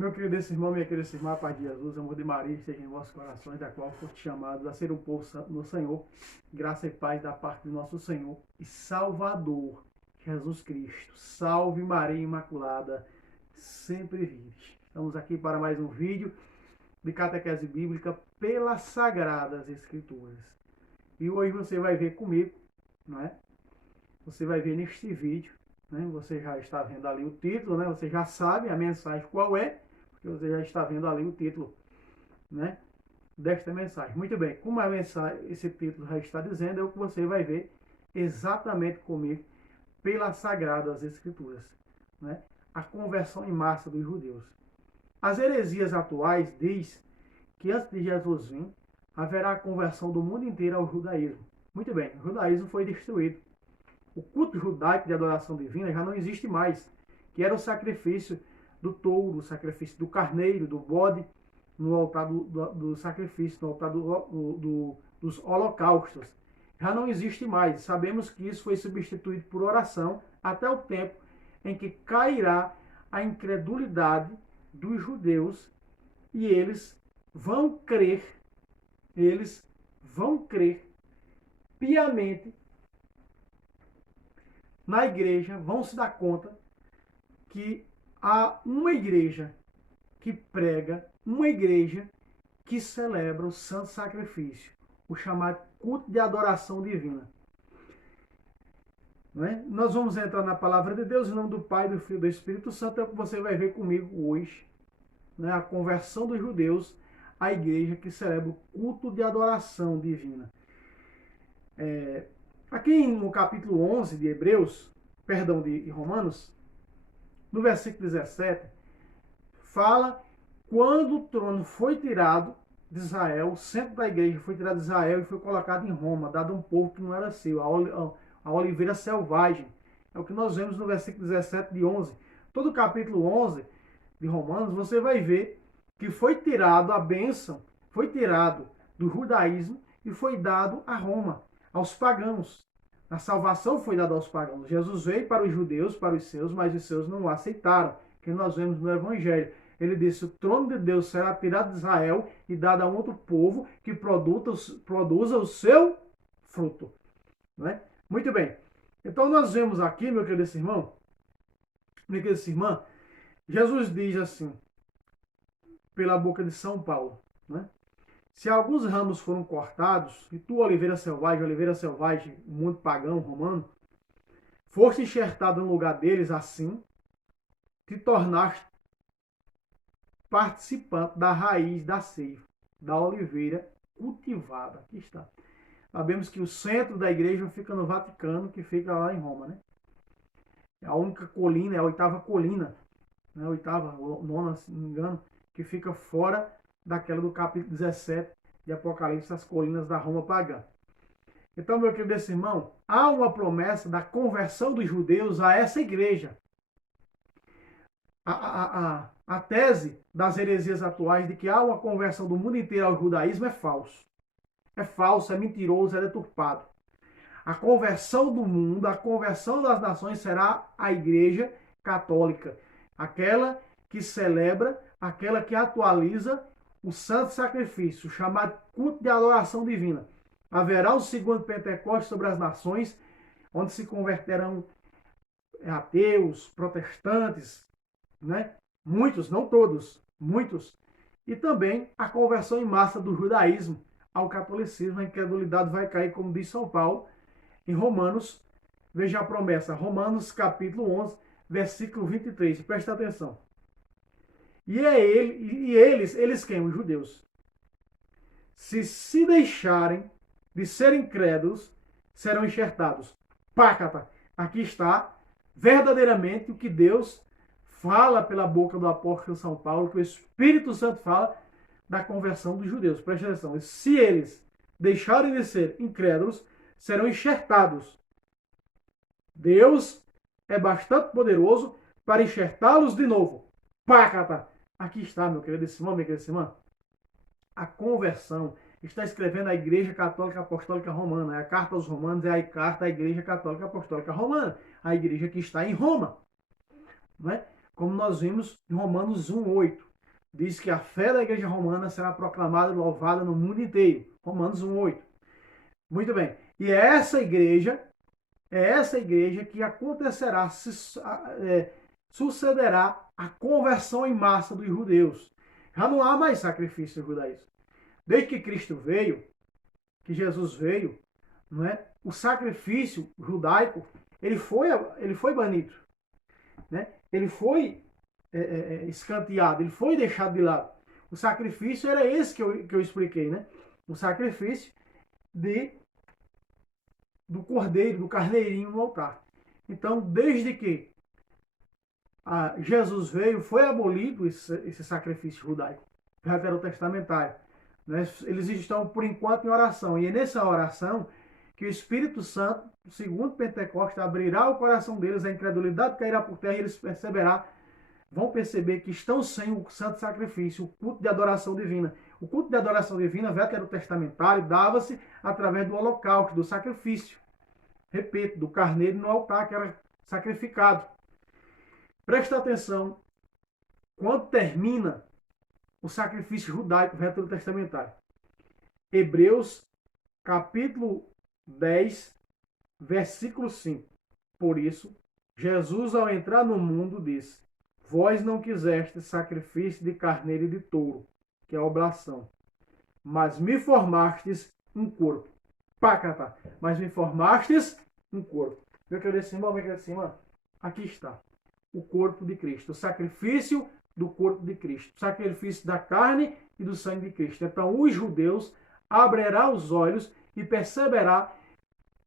Meu querido irmão, minha querida irmã, Paz de Jesus, amor de Maria, esteja em vossos corações, da qual foste chamados a ser um povo santo no Senhor, graça e paz da parte do nosso Senhor e Salvador, Jesus Cristo. Salve Maria Imaculada, sempre vive. Estamos aqui para mais um vídeo de catequese bíblica pelas Sagradas Escrituras. E hoje você vai ver comigo, não é? Você vai ver neste vídeo, né? Você já está vendo ali o título, né? Você já sabe a mensagem qual é, porque você já está vendo ali o título, né, desta mensagem. Muito bem, como a mensagem, esse título já está dizendo, é o que você vai ver exatamente comigo pelas Sagradas Escrituras, né? A conversão em massa dos judeus. As heresias atuais diz que antes de Jesus vir, haverá a conversão do mundo inteiro ao judaísmo. Muito bem, o judaísmo foi destruído. O culto judaico de adoração divina já não existe mais, que era o sacrifício do touro, o sacrifício do carneiro, do bode, no altar do sacrifício, no altar dos holocaustos. Já não existe mais. Sabemos que isso foi substituído por oração até o tempo em que cairá a incredulidade dos judeus e eles vão crer piamente na igreja, vão se dar conta que há uma igreja que prega, uma igreja que celebra o santo sacrifício, o chamado culto de adoração divina. Não é? Nós vamos entrar na palavra de Deus, em nome do Pai, do Filho e do Espírito Santo, é o que você vai ver comigo hoje, né? A conversão dos judeus à igreja que celebra o culto de adoração divina. Aqui no capítulo 11 de Hebreus, perdão, de Romanos, no versículo 17, fala quando o trono foi tirado de Israel, o centro da igreja foi tirado de Israel e foi colocado em Roma, dado a um povo que não era seu, a oliveira selvagem. É o que nós vemos no versículo 17 de 11. Todo o capítulo 11 de Romanos, você vai ver que foi tirado a bênção, foi tirado do judaísmo e foi dado a Roma, aos pagãos. A salvação foi dada aos pagãos. Jesus veio para os judeus, para os seus, mas os seus não o aceitaram, que nós vemos no Evangelho. Ele disse, o trono de Deus será tirado de Israel e dado a outro povo que produza o seu fruto. Não é? Muito bem. Então nós vemos aqui, meu querido irmão, minha querida irmã, Jesus diz assim, pela boca de São Paulo, né? Se alguns ramos foram cortados, e tu, oliveira selvagem, o mundo pagão, romano, foste enxertado no lugar deles, assim, te tornaste participante da raiz da ceifa, da oliveira cultivada. Aqui está. Sabemos que o centro da igreja fica no Vaticano, que fica lá em Roma, né? É a única colina, é a oitava colina, né? Oitava, nona, se não me engano, que fica fora daquela do capítulo 17 de Apocalipse, as colinas da Roma pagã. Então, meu querido irmão, há uma promessa da conversão dos judeus a essa igreja. A tese das heresias atuais de que há uma conversão do mundo inteiro ao judaísmo é falso. É falso, é mentiroso, é deturpado. A conversão do mundo, a conversão das nações será a igreja católica. Aquela que celebra, aquela que atualiza o santo sacrifício, chamado culto de adoração divina. Haverá o segundo Pentecostes sobre as nações, onde se converterão ateus, protestantes, né? Muitos, não todos, muitos. E também a conversão em massa do judaísmo ao catolicismo. A incredulidade vai cair, como diz São Paulo, em Romanos. Veja a promessa, Romanos capítulo 11, versículo 23. Presta atenção. Eles quem? Os judeus. Se deixarem de serem incrédulos, serão enxertados. Pácata. Aqui está verdadeiramente o que Deus fala pela boca do apóstolo São Paulo, que o Espírito Santo fala da conversão dos judeus. Presta atenção. Se eles deixarem de ser incrédulos, serão enxertados. Deus é bastante poderoso para enxertá-los de novo. Pácata. Aqui está, meu querido irmão, minha querida irmã. A conversão. Está escrevendo a Igreja Católica Apostólica Romana. A carta aos Romanos é a carta à Igreja Católica Apostólica Romana. A igreja que está em Roma. Não é? Como nós vimos em Romanos 1:8. diz que a fé da igreja romana será proclamada e louvada no mundo inteiro. Romanos 1:8. Muito bem. E é essa igreja que acontecerá, sucederá a conversão em massa dos judeus. Já não há mais sacrifício judaísmo. Desde que Cristo veio, que Jesus veio, não é? O sacrifício judaico ele foi banido, né? Ele foi escanteado, ele foi deixado de lado. O sacrifício era esse que eu expliquei, né? O sacrifício do cordeiro, do carneirinho no altar. Então, desde que Jesus veio, foi abolido esse sacrifício judaico, veterotestamentário. Né? Eles estão, por enquanto, em oração. E é nessa oração que o Espírito Santo, segundo Pentecostes, abrirá o coração deles, a incredulidade cairá por terra e eles vão perceber que estão sem o santo sacrifício, o culto de adoração divina. O culto de adoração divina, veterotestamentário, dava-se através do holocausto, do sacrifício. Repito, do carneiro no altar que era sacrificado. Presta atenção, quando termina o sacrifício judaico veterotestamentário. Hebreus, capítulo 10, versículo 5. Por isso, Jesus, ao entrar no mundo, disse: Vós não quisestes sacrifício de carneiro e de touro, que é a oblação, mas me formastes um corpo. Pacata. Mas me formastes um corpo. Meu querido irmão, meu querido irmão, aqui está o corpo de Cristo, o sacrifício do corpo de Cristo, o sacrifício da carne e do sangue de Cristo. Então, os judeus abrirão os olhos e perceberá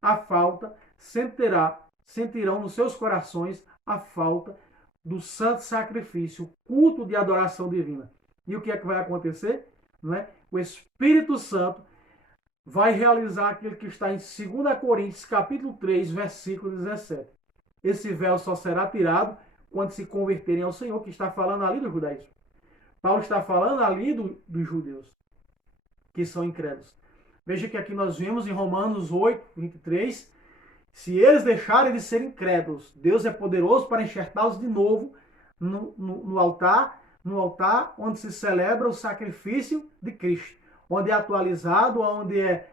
a falta, sentirão nos seus corações a falta do santo sacrifício, culto de adoração divina. E o que é que vai acontecer? Não é? O Espírito Santo vai realizar aquilo que está em 2 Coríntios, capítulo 3, versículo 17. Esse véu só será tirado quando se converterem ao Senhor, que está falando ali do judaísmo. Paulo está falando ali dos judeus, que são incrédulos. Veja que aqui nós vemos em Romanos 8, 23, se eles deixarem de ser incrédulos, Deus é poderoso para enxertá-los de novo no altar onde se celebra o sacrifício de Cristo, onde é atualizado, onde é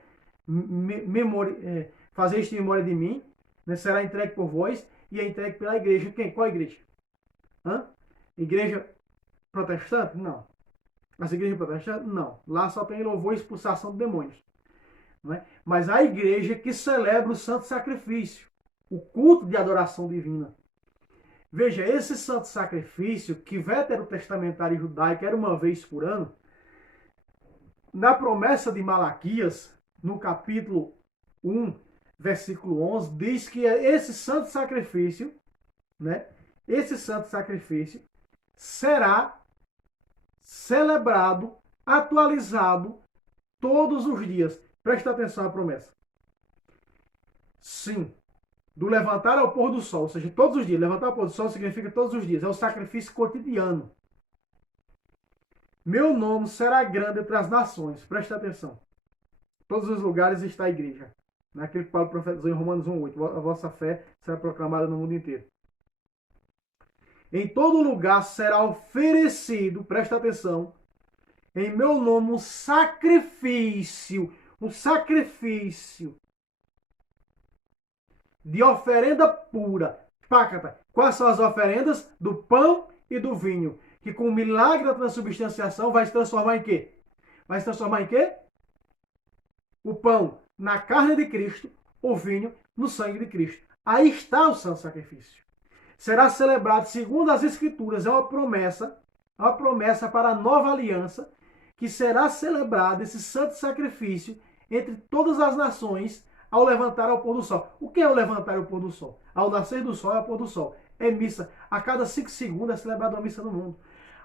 fazer isto em memória de mim, né? Será entregue por vós e é entregue pela igreja. Quem? Qual igreja? Igreja protestante? Não. As igrejas protestantes? Não. Lá só tem louvor e expulsação de demônios. Não é? Mas a igreja que celebra o santo sacrifício, o culto de adoração divina. Veja, esse santo sacrifício, que veterotestamentário e judaico era uma vez por ano, na promessa de Malaquias, no capítulo 1, versículo 11, diz que esse santo sacrifício, né? Esse santo sacrifício será celebrado, atualizado todos os dias. Presta atenção à promessa. Sim, do levantar ao pôr do sol, ou seja, todos os dias. Levantar ao pôr do sol significa todos os dias. É o sacrifício cotidiano. Meu nome será grande entre as nações. Presta atenção. Todos os lugares está a igreja. Naquele que Paulo profetizou em Romanos 1:8. A vossa fé será proclamada no mundo inteiro. Em todo lugar será oferecido, presta atenção, em meu nome um sacrifício de oferenda pura. Pácata. Quais são as oferendas? Do pão e do vinho. Que com o milagre da transubstanciação vai se transformar em quê? Vai se transformar em quê? O pão na carne de Cristo, o vinho no sangue de Cristo. Aí está o santo sacrifício. Será celebrado segundo as Escrituras, é uma promessa para a nova aliança, que será celebrado esse santo sacrifício entre todas as nações ao levantar ao pôr do sol. O que é o levantar ao pôr do sol? Ao nascer do sol é ao pôr do sol. É missa. A cada 5 segundos é celebrada uma missa no mundo.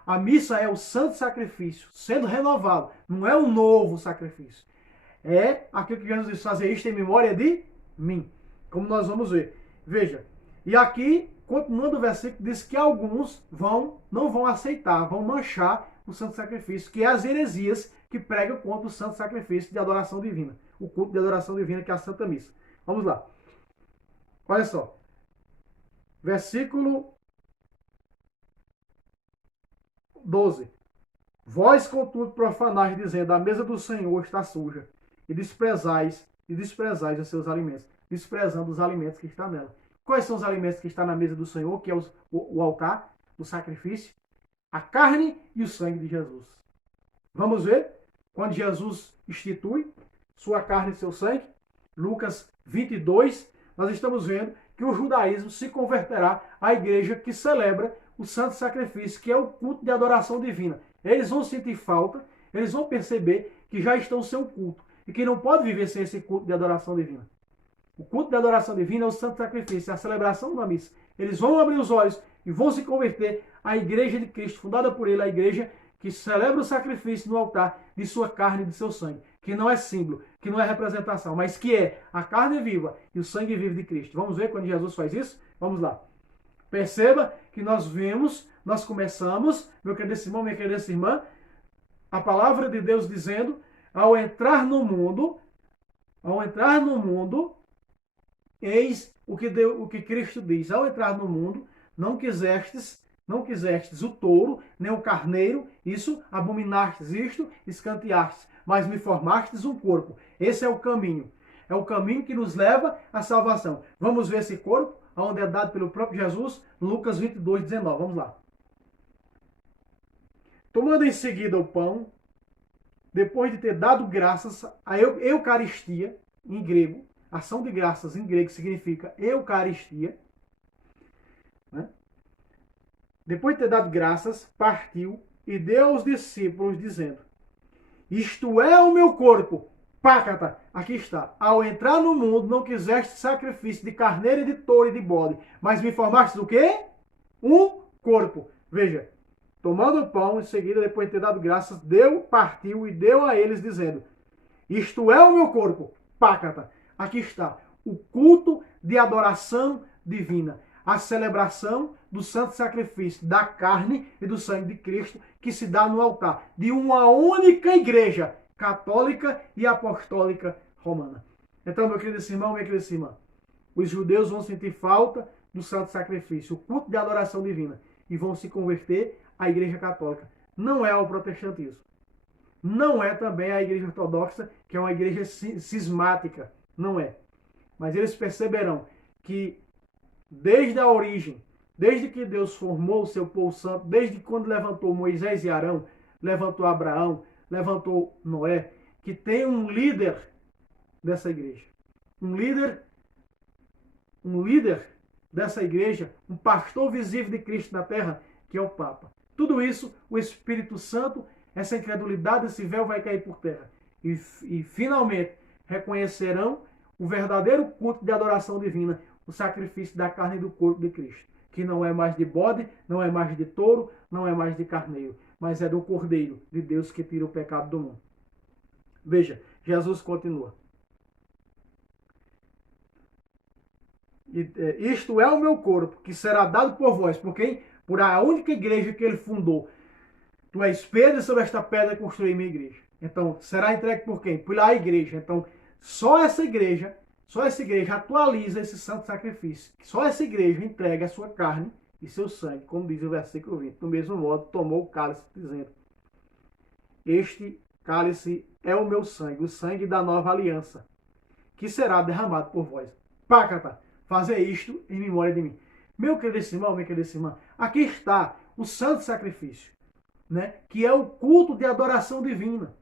A missa é o santo sacrifício sendo renovado. Não é um novo sacrifício. É aquilo que Jesus disse, fazer isto em memória de mim. Como nós vamos ver. Veja. E aqui, continuando o versículo, diz que alguns não vão aceitar, vão manchar o santo sacrifício, que é as heresias que pregam contra o santo sacrifício de adoração divina. O culto de adoração divina, que é a Santa Missa. Vamos lá. Olha só. Versículo 12. Vós, contudo, profanais, dizendo, a mesa do Senhor está suja, e desprezais os seus alimentos, desprezando os alimentos que estão nela. Quais são os alimentos que estão na mesa do Senhor, que é o altar, o sacrifício? A carne e o sangue de Jesus. Vamos ver? Quando Jesus institui sua carne e seu sangue, Lucas 22, nós estamos vendo que o judaísmo se converterá à igreja que celebra o santo sacrifício, que é o culto de adoração divina. Eles vão sentir falta, eles vão perceber que já estão sem o culto e que não pode viver sem esse culto de adoração divina. O culto de adoração divina é o santo sacrifício, é a celebração da missa. Eles vão abrir os olhos e vão se converter à igreja de Cristo, fundada por ele, a igreja que celebra o sacrifício no altar de sua carne e de seu sangue, que não é símbolo, que não é representação, mas que é a carne viva e o sangue vivo de Cristo. Vamos ver quando Jesus faz isso? Vamos lá. Perceba que nós vemos, nós começamos, meu querido irmão, minha querida irmã, a palavra de Deus dizendo, ao entrar no mundo, eis o que Cristo diz, ao entrar no mundo, não quisestes o touro, nem o carneiro, isso, abominastes isto, escanteastes, mas me formastes um corpo. Esse é o caminho que nos leva à salvação. Vamos ver esse corpo, onde é dado pelo próprio Jesus, Lucas 22, 19. Vamos lá. Tomando em seguida o pão, depois de ter dado graças, a Eucaristia, em grego, ação de graças em grego significa Eucaristia, né? Depois de ter dado graças, partiu e deu aos discípulos, dizendo, isto é o meu corpo. Pácata, aqui está. Ao entrar no mundo, não quiseste sacrifício de carneiro e de touro e de bode, mas me formaste do quê? Um corpo. Veja, tomando o pão, em seguida, depois de ter dado graças, partiu e deu a eles, dizendo, isto é o meu corpo. Pácata, aqui está. O culto de adoração divina. A celebração do santo sacrifício da carne e do sangue de Cristo que se dá no altar de uma única igreja católica e apostólica romana. Então, meu querido irmão, minha querida irmã, os judeus vão sentir falta do santo sacrifício, o culto de adoração divina, e vão se converter à igreja católica. Não é ao protestantismo. Não é também a igreja ortodoxa, que é uma igreja cismática. Não é. Mas eles perceberão que desde a origem, desde que Deus formou o seu povo santo, desde quando levantou Moisés e Arão, levantou Abraão, levantou Noé, que tem um líder dessa igreja. Um líder dessa igreja, um pastor visível de Cristo na terra, que é o Papa. Tudo isso, o Espírito Santo, essa incredulidade, esse véu vai cair por terra. E finalmente reconhecerão o verdadeiro culto de adoração divina, o sacrifício da carne e do corpo de Cristo, que não é mais de bode, não é mais de touro, não é mais de carneiro, mas é do Cordeiro de Deus que tira o pecado do mundo. Veja, Jesus continua. Isto é o meu corpo, que será dado por vós, por quem? Por a única igreja que ele fundou. Tu és Pedro, e sobre esta pedra construí minha igreja. Então, será entregue por quem? Pela igreja. Então, só essa igreja atualiza esse santo sacrifício. Só essa igreja entrega a sua carne e seu sangue, como diz o versículo 20. Do mesmo modo, tomou o cálice, dizendo, este cálice é o meu sangue, o sangue da nova aliança, que será derramado por vós. Pácata, fazer isto em memória de mim. Meu querido irmão, minha querida irmã, aqui está o santo sacrifício, né? Que é o culto de adoração divina.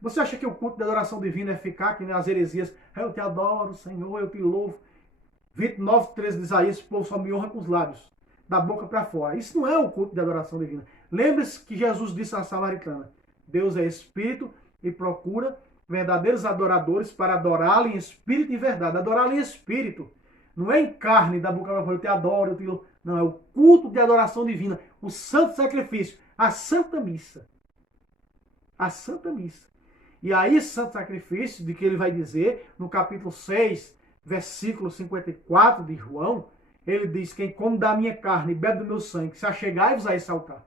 Você acha que o culto de adoração divina é ficar que nem as heresias? Eu te adoro, Senhor, eu te louvo. 29, 13 de Isaías, o povo só me honra com os lábios, da boca para fora. Isso não é o culto de adoração divina. Lembre-se que Jesus disse à samaritana, Deus é espírito e procura verdadeiros adoradores para adorá-lo em espírito e verdade. Adorá-lo em espírito. Não é em carne, da boca para fora, eu te adoro, eu te louvo. Não, é o culto de adoração divina, o santo sacrifício, a Santa Missa. A Santa Missa. E aí, santo sacrifício, de que ele vai dizer, no capítulo 6, versículo 54 de João, ele diz, quem come da minha carne e bebe do meu sangue, se achegai-vos a esse altar.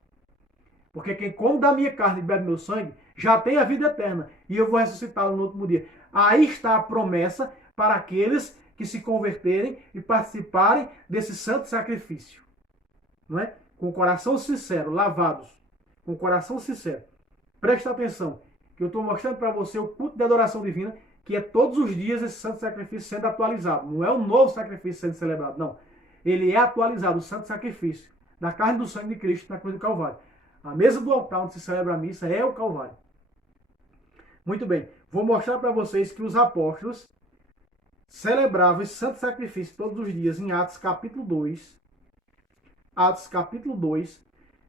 Porque quem come da minha carne e bebe do meu sangue, já tem a vida eterna, e eu vou ressuscitá-lo no último dia. Aí está a promessa para aqueles que se converterem e participarem desse santo sacrifício. Não é? Com o coração sincero, lavados, com o coração sincero. Presta atenção, que eu estou mostrando para você o culto de adoração divina, que é todos os dias esse santo sacrifício sendo atualizado. Não é um novo sacrifício sendo celebrado, não. Ele é atualizado, o santo sacrifício da carne e do sangue de Cristo na cruz do Calvário. A mesa do altar onde se celebra a missa é o Calvário. Muito bem, vou mostrar para vocês que os apóstolos celebravam esse santo sacrifício todos os dias em Atos capítulo 2. Atos capítulo 2,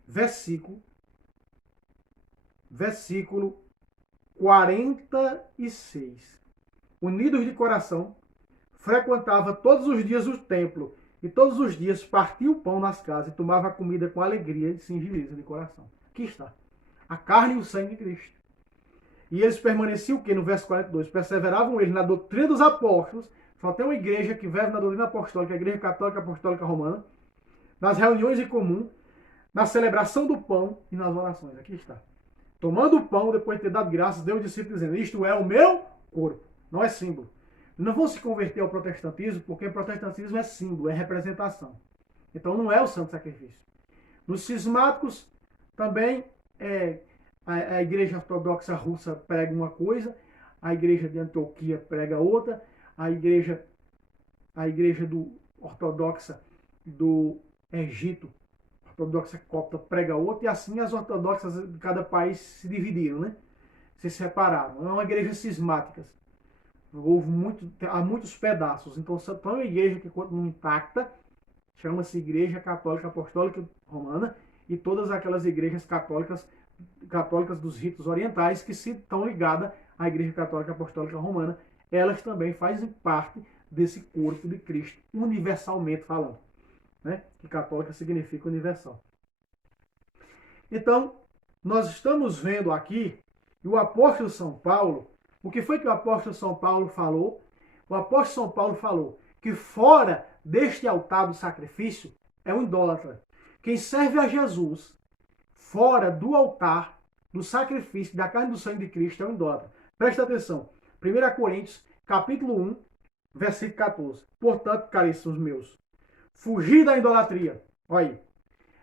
versículo 46. Unidos de coração, frequentava todos os dias o templo e todos os dias partia o pão nas casas e tomava a comida com alegria e singeleza de coração. Aqui está. A carne e o sangue de Cristo. E eles permaneciam o quê? No verso 42. Perseveravam eles na doutrina dos apóstolos. Só tem uma igreja que vive na doutrina apostólica, a Igreja Católica Apostólica Romana. Nas reuniões em comum, na celebração do pão e nas orações. Aqui está. Tomando o pão, depois de ter dado graças, deu o discípulo dizendo, isto é o meu corpo. Não é símbolo. Não vão se converter ao protestantismo, porque o protestantismo é símbolo, é representação. Então não é o santo sacrifício. Nos cismáticos, também a igreja ortodoxa russa prega uma coisa, a igreja de Antioquia prega outra, a igreja ortodoxa do Egito, ortodoxa copta, prega outra, e assim as ortodoxas de cada país se dividiram, né? Se separaram. É uma igreja cismática. Há muitos pedaços. Então, só tem uma igreja que continua intacta, chama-se Igreja Católica Apostólica Romana, e todas aquelas igrejas católicas dos ritos orientais que se estão ligadas à Igreja Católica Apostólica Romana, elas também fazem parte desse corpo de Cristo, universalmente falando. Né? Que católica significa universal. Então, nós estamos vendo aqui o apóstolo São Paulo. O que foi que o apóstolo São Paulo falou? O apóstolo São Paulo falou que fora deste altar do sacrifício é um idólatra. Quem serve a Jesus fora do altar do sacrifício da carne e do sangue de Cristo é um idólatra. Presta atenção. 1 Coríntios, capítulo 1, versículo 14. Portanto, caríssimos meus, fugir da idolatria. Olha aí.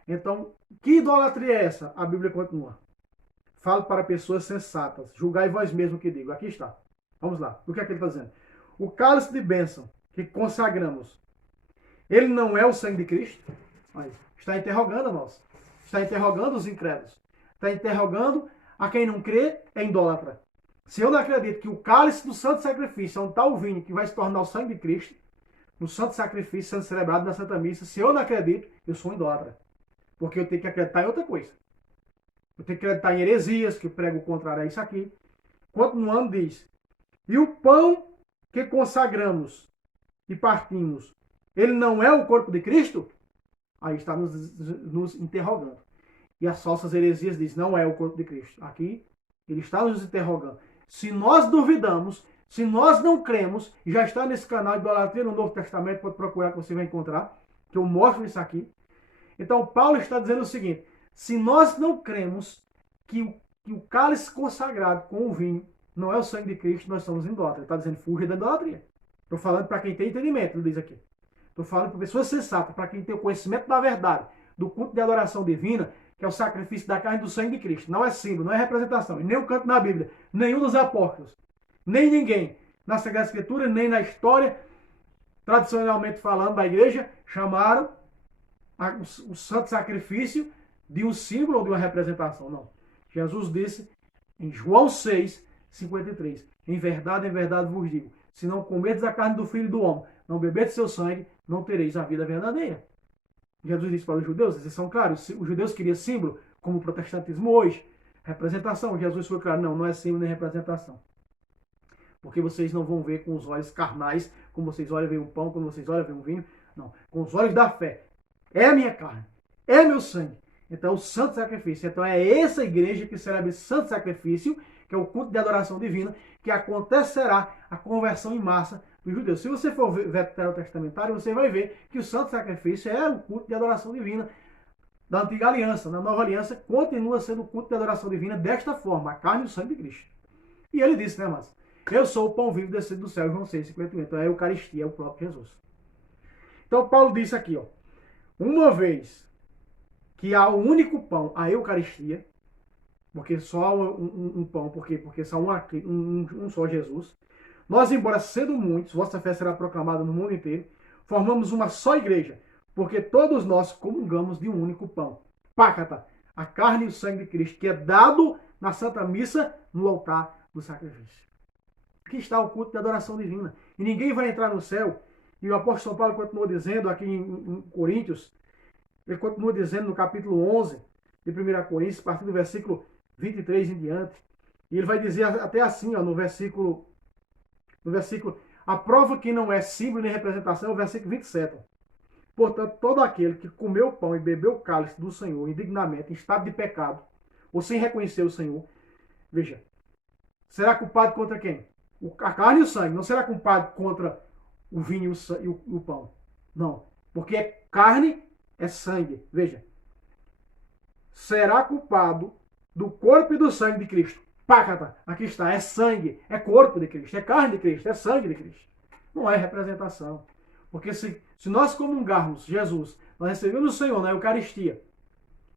Então, que idolatria é essa? A Bíblia continua. Falo para pessoas sensatas. Julgai vós mesmos o que digo. Aqui está. Vamos lá. O que é que ele está dizendo? O cálice de bênção que consagramos, ele não é o sangue de Cristo? Aí. Está interrogando a nós. Está interrogando os incrédulos. Está interrogando a quem não crê é idólatra. Se eu não acredito que o cálice do santo sacrifício é um tal vinho que vai se tornar o sangue de Cristo, no santo sacrifício sendo celebrado na Santa Missa, se eu não acredito, eu sou um idólatra. Porque eu tenho que acreditar em outra coisa. Eu tenho que acreditar em heresias, que prego o contrário a isso aqui. Continuando, diz, e o pão que consagramos e partimos, ele não é o corpo de Cristo? Aí está nos interrogando. E as falsas heresias dizem, não é o corpo de Cristo. Aqui, ele está nos interrogando. Se nós duvidamos, se nós não cremos, já está nesse canal de Idolatria no Novo Testamento, pode procurar que você vai encontrar, que eu mostro isso aqui. Então, Paulo está dizendo o seguinte, se nós não cremos que o cálice consagrado com o vinho não é o sangue de Cristo, nós somos idólatras. Ele está dizendo, fuja da idolatria. Estou falando para quem tem entendimento, ele diz aqui. Estou falando para pessoas sensatas, para quem tem o conhecimento da verdade, do culto de adoração divina, que é o sacrifício da carne e do sangue de Cristo. Não é símbolo, não é representação. E nem o canto na Bíblia, nenhum dos apóstolos, nem ninguém na Sagrada Escritura, nem na história, tradicionalmente falando, da igreja, chamaram o santo sacrifício de um símbolo ou de uma representação. Não. Jesus disse em João 6, 53, em verdade vos digo, se não comerdes a carne do Filho do Homem, não beberdes seu sangue, não tereis a vida verdadeira. Jesus disse para os judeus, eles são claros, os judeus queriam símbolo, como o protestantismo hoje, representação. Jesus foi claro, não é símbolo nem representação. Porque vocês não vão ver com os olhos carnais, como vocês olham ver um pão, como vocês olham ver um vinho. Não, com os olhos da fé. É a minha carne, é meu sangue. Então, o santo sacrifício. Então, é essa igreja que celebra esse santo sacrifício, que é o culto de adoração divina, que acontecerá a conversão em massa dos judeus. Se você for ver veterotestamentário, você vai ver que o santo sacrifício é o culto de adoração divina da antiga aliança. Na nova aliança, continua sendo o culto de adoração divina desta forma, a carne e o sangue de Cristo. E ele disse, né, mas eu sou o pão vivo descido do céu, João 6,51. Então, é a Eucaristia, é o próprio Jesus. Então, Paulo disse aqui, ó, uma vez que há o único pão, a Eucaristia, porque só há um pão, por quê? Porque só um só Jesus. Nós, embora sendo muitos, vossa fé será proclamada no mundo inteiro, formamos uma só igreja, porque todos nós comungamos de um único pão. Pácata, a carne e o sangue de Cristo, que é dado na Santa Missa, no altar do sacrifício. Aqui está o culto da adoração divina. E ninguém vai entrar no céu. E o apóstolo São Paulo continua dizendo aqui em Coríntios, ele continua dizendo no capítulo 11 de 1 Coríntios, a partir do versículo 23 em diante. E ele vai dizer até assim, ó, no versículo, a prova que não é símbolo nem representação é o versículo 27. Portanto, todo aquele que comeu o pão e bebeu o cálice do Senhor indignamente, em estado de pecado, ou sem reconhecer o Senhor, veja, será culpado contra quem? A carne e o sangue. Não será culpado contra o vinho e o pão. Não. Porque é carne, é sangue. Veja. Será culpado do corpo e do sangue de Cristo. Pácata. Aqui está. É sangue. É corpo de Cristo. É carne de Cristo. É sangue de Cristo. Não é representação. Porque se nós comungarmos Jesus, nós recebemos o Senhor na Eucaristia,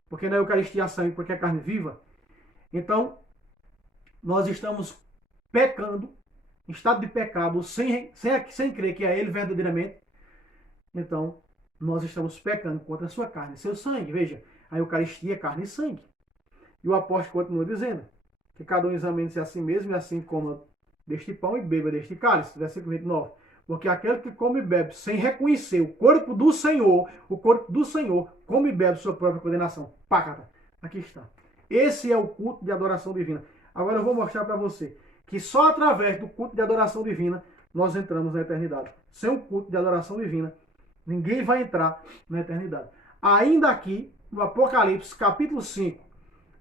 porque na Eucaristia há sangue, porque é carne viva, então nós estamos pecando, em estado de pecado, sem crer que é Ele verdadeiramente. Então, nós estamos pecando contra a sua carne e seu sangue. Veja, a Eucaristia é carne e sangue. E o apóstolo continua dizendo que cada um examine-se a si mesmo e assim coma deste pão e beba deste cálice. Versículo 29. Porque aquele que come e bebe sem reconhecer o corpo do Senhor come e bebe sua própria condenação. Pácata. Aqui está. Esse é o culto de adoração divina. Agora eu vou mostrar para você que só através do culto de adoração divina nós entramos na eternidade. Sem o culto de adoração divina, ninguém vai entrar na eternidade. Ainda aqui, no Apocalipse, capítulo 5,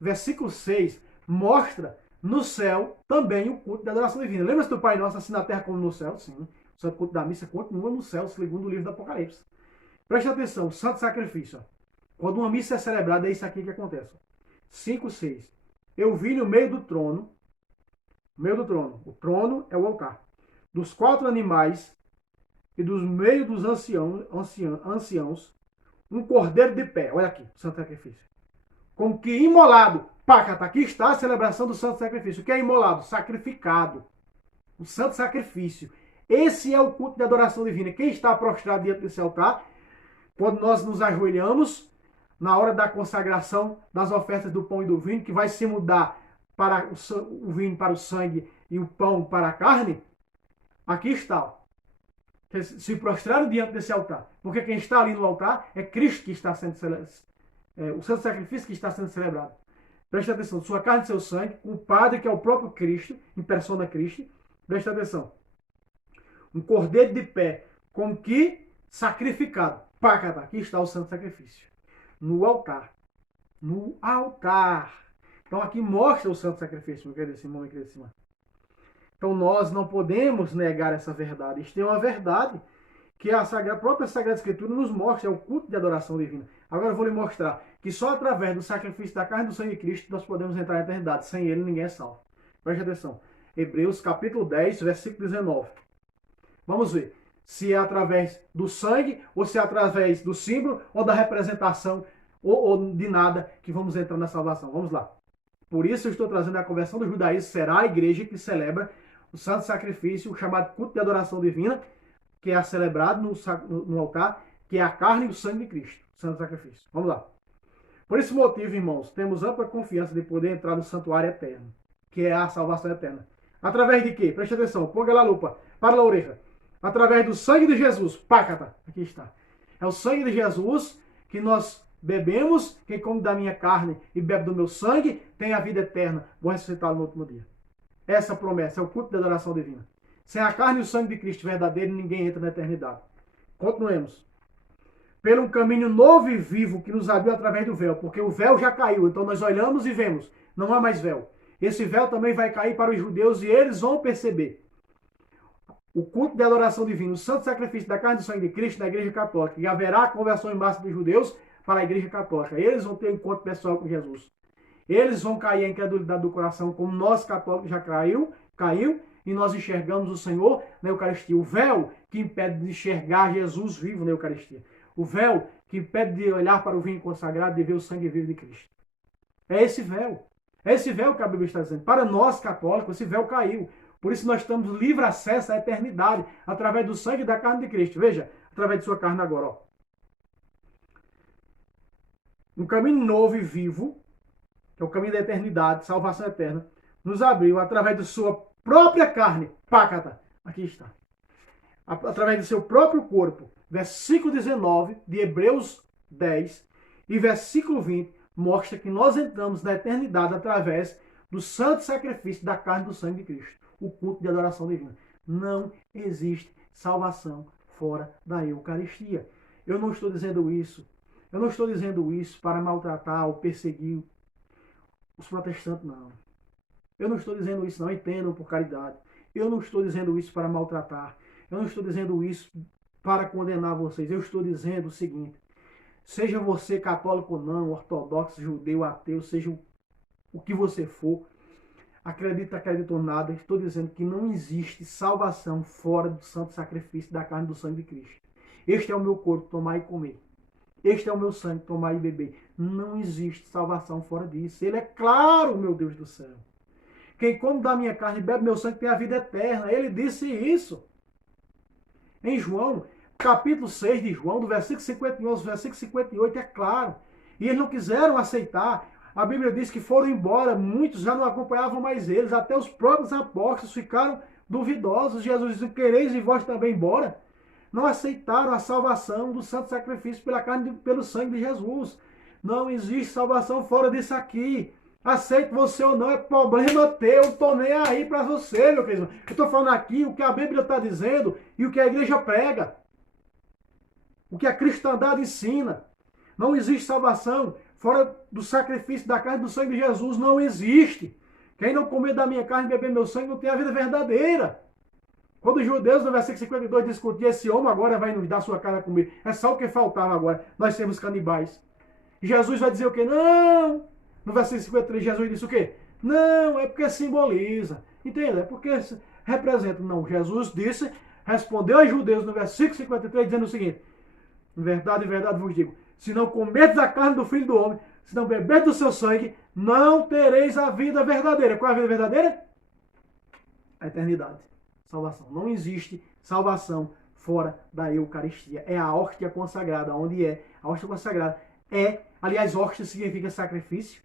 versículo 6, mostra no céu também o culto de adoração divina. Lembra-se do Pai Nosso assim na terra como no céu? Sim. O santo culto da missa continua no céu, segundo o livro do Apocalipse. Preste atenção, o santo sacrifício. Quando uma missa é celebrada, é isso aqui que acontece. 5, 6. Eu vi no meio do trono, o trono é o altar, dos 4 animais e dos meio dos anciãos, um cordeiro de pé. Olha aqui, o santo sacrifício. Como que imolado. Pácata, aqui está a celebração do santo sacrifício. O que é imolado? Sacrificado. O santo sacrifício. Esse é o culto de adoração divina. Quem está prostrado diante desse altar, quando nós nos ajoelhamos, na hora da consagração das ofertas do pão e do vinho, que vai se mudar para o vinho para o sangue e o pão para a carne, aqui está. Se prostraram diante desse altar. Porque quem está ali no altar é Cristo que está sendo celebrado. O santo sacrifício que está sendo celebrado. Preste atenção. Sua carne e seu sangue, o Padre, que é o próprio Cristo, em persona Cristo. Preste atenção. Um cordeiro de pé, como que sacrificado. Pácata, aqui está o santo sacrifício. No altar. No altar. Então aqui mostra o santo sacrifício, meu querido irmão e querida irmã. Então nós não podemos negar essa verdade. Isto é uma verdade que a própria Sagrada Escritura nos mostra, é o culto de adoração divina. Agora eu vou lhe mostrar que só através do sacrifício da carne e do sangue de Cristo nós podemos entrar na eternidade. Sem ele ninguém é salvo. Preste atenção. Hebreus capítulo 10, versículo 19. Vamos ver se é através do sangue, ou se é através do símbolo, ou da representação, ou de nada que vamos entrar na salvação. Vamos lá. Por isso eu estou trazendo a conversão do judaísmo, será a igreja que celebra o santo sacrifício, o chamado culto de adoração divina, que é celebrado no altar, que é a carne e o sangue de Cristo, o santo sacrifício. Vamos lá. Por esse motivo, irmãos, temos ampla confiança de poder entrar no santuário eterno, que é a salvação eterna. Através de quê? Preste atenção, ponga lá a lupa, para a orelha. Através do sangue de Jesus. Pácata, aqui está. É o sangue de Jesus que nós bebemos. Quem come da minha carne e bebe do meu sangue tem a vida eterna. Vou ressuscitá-lo no último dia. Essa promessa é o culto da adoração divina. Sem a carne e o sangue de Cristo verdadeiro, ninguém entra na eternidade. Continuemos. Pelo um caminho novo e vivo que nos abriu através do véu, porque o véu já caiu, então nós olhamos e vemos, não há mais véu. Esse véu também vai cair para os judeus e eles vão perceber o culto de adoração divina, o santo sacrifício da carne e do sangue de Cristo na Igreja Católica. E haverá a conversão em massa dos judeus para a Igreja Católica. Eles vão ter um encontro pessoal com Jesus. Eles vão cair a incredulidade do coração, como nós católicos já caiu, e nós enxergamos o Senhor na Eucaristia. O véu que impede de enxergar Jesus vivo na Eucaristia. O véu que impede de olhar para o vinho consagrado e ver o sangue vivo de Cristo. É esse véu. É esse véu que a Bíblia está dizendo. Para nós, católicos, esse véu caiu. Por isso nós temos livre acesso à eternidade, através do sangue e da carne de Cristo. Veja, através de sua carne agora. Ó. Um caminho novo e vivo, que é o caminho da eternidade, salvação eterna, nos abriu através de sua própria carne. Pácata. Aqui está. Através do seu próprio corpo. Versículo 19 de Hebreus 10 e versículo 20 mostra que nós entramos na eternidade através do santo sacrifício da carne e do sangue de Cristo. O culto de adoração divina. Não existe salvação fora da Eucaristia. Eu não estou dizendo isso. Eu não estou dizendo isso para maltratar ou perseguir os protestantes, não. Eu não estou dizendo isso, não. Entendam por caridade. Eu não estou dizendo isso para maltratar. Eu não estou dizendo isso para condenar vocês. Eu estou dizendo o seguinte. Seja você católico ou não, ortodoxo, judeu, ateu, seja o que você for, acredita ou nada, estou dizendo que não existe salvação fora do santo sacrifício da carne e do sangue de Cristo. Este é o meu corpo, tomar e comer. Este é o meu sangue, tomar e beber. Não existe salvação fora disso. Ele é claro, meu Deus do céu. Quem come da minha carne e bebe meu sangue tem a vida eterna. Ele disse isso. Em João, capítulo 6 de João, do versículo 51 ao versículo 58, é claro. E eles não quiseram aceitar. A Bíblia diz que foram embora, muitos já não acompanhavam mais eles, até os próprios apóstolos ficaram duvidosos. Jesus disse, quereis e vós também embora? Não aceitaram a salvação do santo sacrifício pela carne e pelo sangue de Jesus. Não existe salvação fora disso aqui. Aceite você ou não, é problema teu. Eu estou nem aí para você, meu querido. Eu estou falando aqui o que a Bíblia está dizendo e o que a igreja prega. O que a cristandade ensina. Não existe salvação fora do sacrifício da carne e do sangue de Jesus. Não existe. Quem não comer da minha carne e beber meu sangue não tem a vida verdadeira. Quando os judeus, no versículo 52, discutiam, esse homem agora vai nos dar sua carne a comer. É só o que faltava agora. Nós sermos canibais. E Jesus vai dizer o quê? Não! No versículo 53, Jesus disse o quê? Não, é porque simboliza. Entende? É porque representa. Não, Jesus disse, respondeu aos judeus no versículo 53, dizendo o seguinte, em verdade vos digo, se não comerdes a carne do Filho do Homem, se não beberdes do seu sangue, não tereis a vida verdadeira. Qual é a vida verdadeira? A eternidade. Salvação. Não existe salvação fora da Eucaristia. É a hóstia consagrada. Onde é? A hóstia consagrada é, aliás, hóstia significa sacrifício,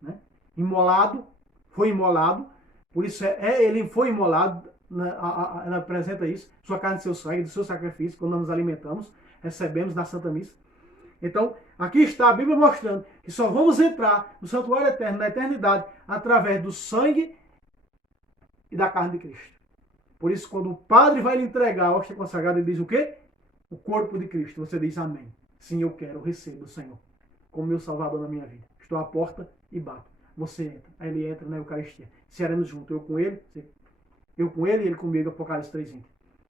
né? Imolado, foi imolado, por isso ele foi imolado, ela apresenta isso, sua carne e seu sangue, do seu sacrifício, quando nós nos alimentamos, recebemos na Santa Missa. Então, aqui está a Bíblia mostrando que só vamos entrar no santuário eterno, na eternidade, através do sangue e da carne de Cristo. Por isso, quando o padre vai lhe entregar a hóstia consagrada, ele diz o quê? O corpo de Cristo. Você diz amém. Sim, eu quero, eu recebo o Senhor como meu Salvador na minha vida. Estou à porta e bato. Você entra. Aí ele entra na Eucaristia. Seremos juntos. Eu com ele e ele comigo. Apocalipse 3:20.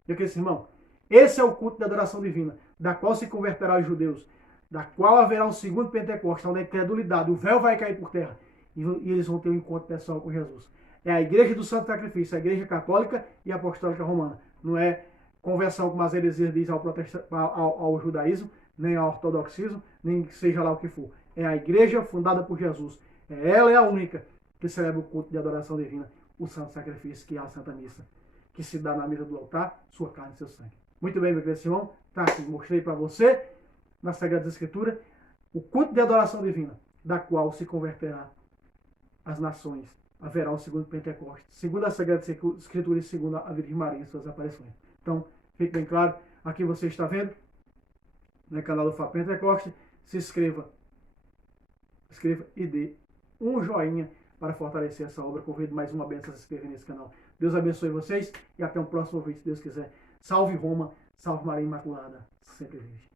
Eu quero, irmão, esse é o culto da adoração divina, da qual se converterá os judeus, da qual haverá um segundo Pentecostes, onde a incredulidade, o véu vai cair por terra, e eles vão ter um encontro pessoal com Jesus. É a igreja do Santo Sacrifício, a igreja católica e apostólica romana. Não é conversão, como as heresias diz ao judaísmo, nem ao ortodoxismo, nem seja lá o que for. É a igreja fundada por Jesus. Ela é a única que celebra o culto de adoração divina, o Santo Sacrifício, que é a Santa Missa, que se dá na mesa do altar, sua carne e seu sangue. Muito bem, meu querido irmão, tá aqui, mostrei para você, na Sagrada Escritura, o culto de adoração divina, da qual se converterá as nações. Haverá um segundo Pentecostes, segundo a Sagrada Escritura e segundo a Virgem Maria em suas aparições. Então, fique bem claro, aqui você está vendo, no canal do Fábio Pentecoste, se inscreva e dê um joinha para fortalecer essa obra. Convido mais uma bênção a se inscrever nesse canal. Deus abençoe vocês e até o próximo vídeo, se Deus quiser. Salve Roma, salve Maria Imaculada, sempre virgem.